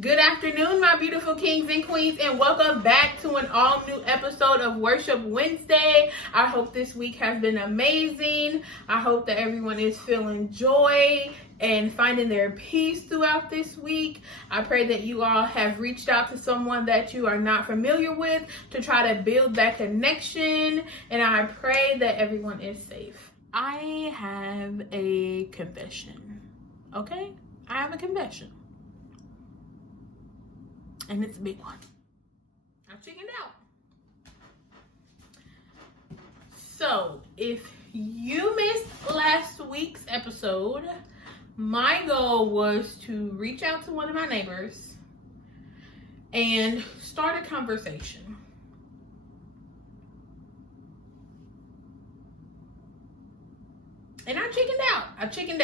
Good afternoon, my beautiful kings and queens, and welcome back to an all-new episode of Worship Wednesday. I hope this week has been amazing. I hope that everyone is feeling joy and finding their peace throughout this week. I pray that you all have reached out to someone that you are not familiar with to try to build that connection, and I pray that everyone is safe. I have a confession, okay? I have a confession. And it's a big one. I chickened out. So, if you missed last week's episode, my goal was to reach out to one of my neighbors and start a conversation. And I chickened out. I chickened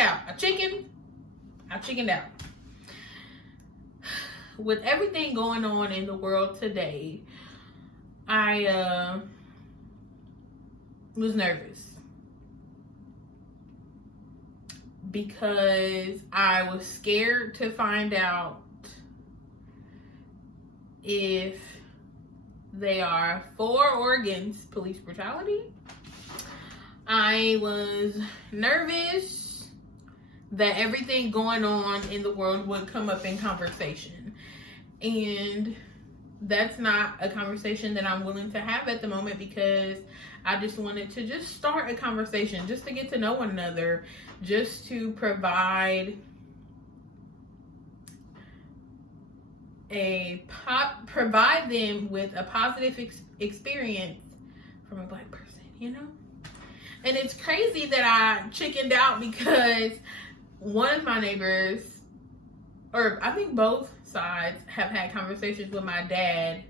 out. With everything going on in the world today, I was nervous because I was scared to find out if they are for or against police brutality. I was nervous that everything going on in the world would come up in conversation. And that's not a conversation that I'm willing to have at the moment, because I just wanted to just start a conversation, just to get to know one another, just to provide them with a positive experience from a Black person, you know? And it's crazy that I chickened out because one of my neighbors, or I think both sides, have had conversations with my dad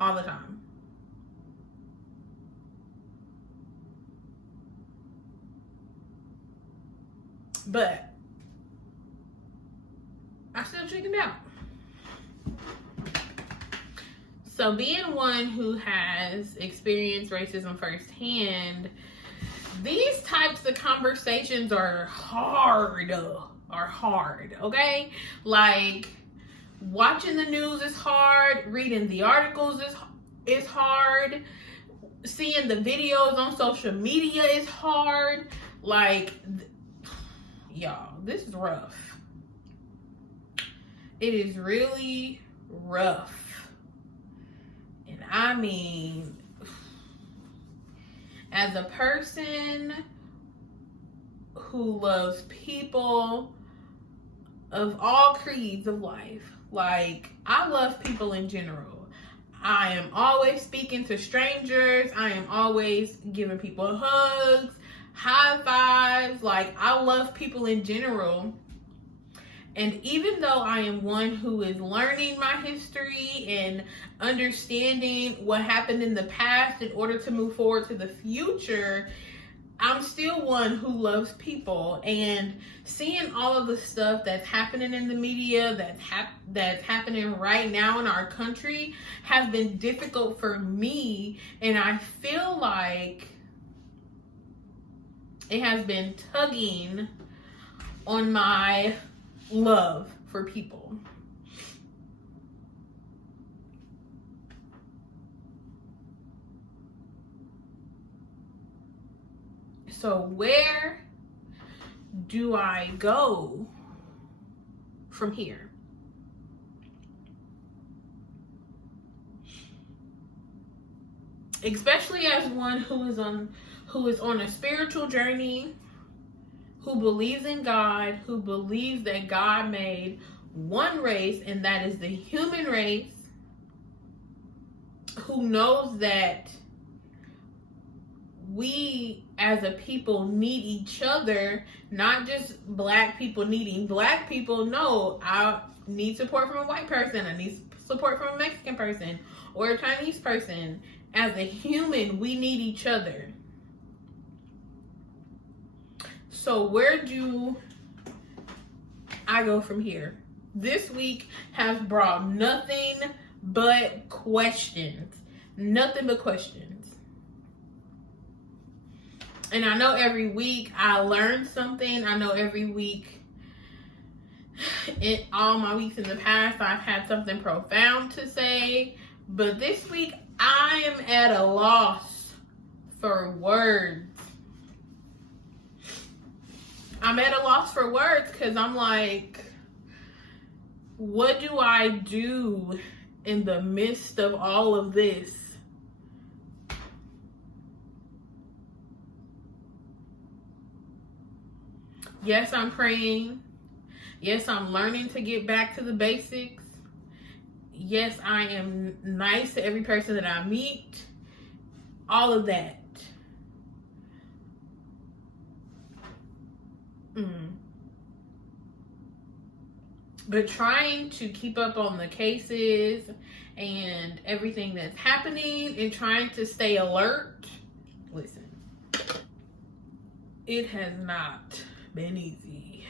all the time. But I still chickened out. So, being one who has experienced racism firsthand, these types of conversations are hard, okay? Like, watching the news is hard, reading the articles is hard, seeing the videos on social media is hard. Like, y'all, this is rough. It is really rough. And I mean, as a person who loves people of all creeds of life, like, I love people in general. I am always speaking to strangers. I am always giving people hugs, high fives. Like, I love people in general. And even though I am one who is learning my history and understanding what happened in the past in order to move forward to the future, I'm still one who loves people. And seeing all of the stuff that's happening in the media, that's happening right now in our country, has been difficult for me. And I feel like it has been tugging on my love for people. So where do I go from here? Especially as one who is on a spiritual journey, who believes in God, who believes that God made one race, and that is the human race, who knows that we as a people need each other, not just Black people needing Black people. No, I need support from a white person. I need support from a Mexican person or a Chinese person. As a human, we need each other. So where do I go from here? This week has brought nothing but questions. Nothing but questions. And I know every week I learn something. I know every week In all my weeks in the past, I've had something profound to say, but this week I am at a loss for words. I'm at a loss for words because I'm like, what do I do in the midst of all of this? Yes, I'm praying. Yes, I'm learning to get back to the basics. Yes, I am nice to every person that I meet. All of that. But trying to keep up on the cases and everything that's happening and trying to stay alert. Listen, it has not been easy.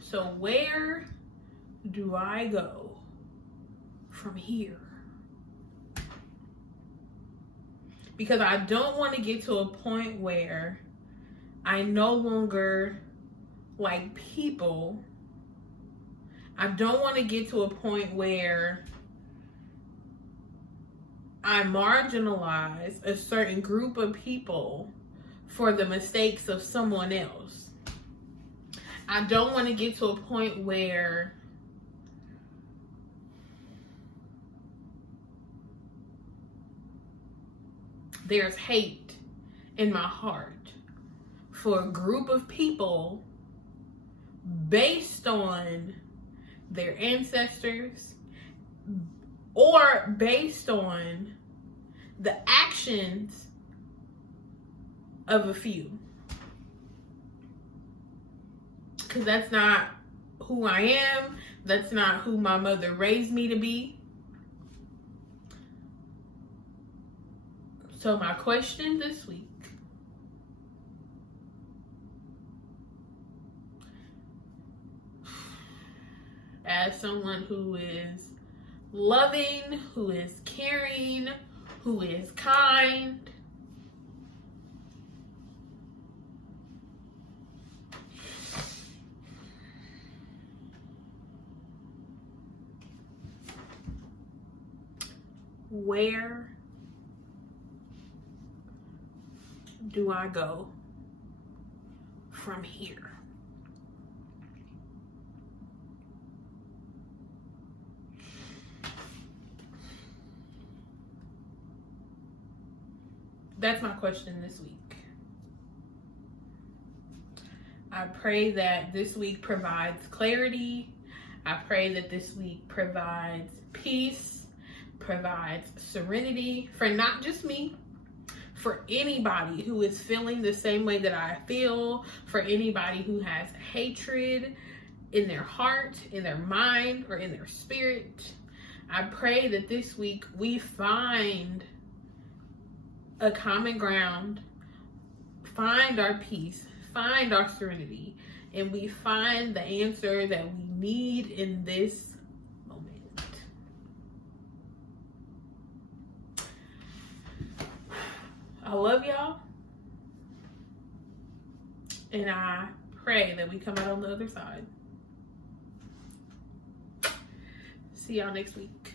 So where do I go from here? Because I don't want to get to a point where I no longer like people. I don't want to get to a point where I marginalize a certain group of people for the mistakes of someone else. I don't want to get to a point where there's hate in my heart for a group of people based on their ancestors or based on the actions of a few. Because that's not who I am. That's not who my mother raised me to be. So my question this week, as someone who is loving, who is caring, who is kind, where do I go from here? That's my question this week. I pray that this week provides clarity. I pray that this week provides peace, provides serenity for not just me, for anybody who is feeling the same way that I feel, for anybody who has hatred in their heart, in their mind, or in their spirit. I pray that this week we find a common ground, find our peace, find our serenity, and we find the answer that we need in this moment. I love y'all, and I pray that we come out on the other side. See y'all next week.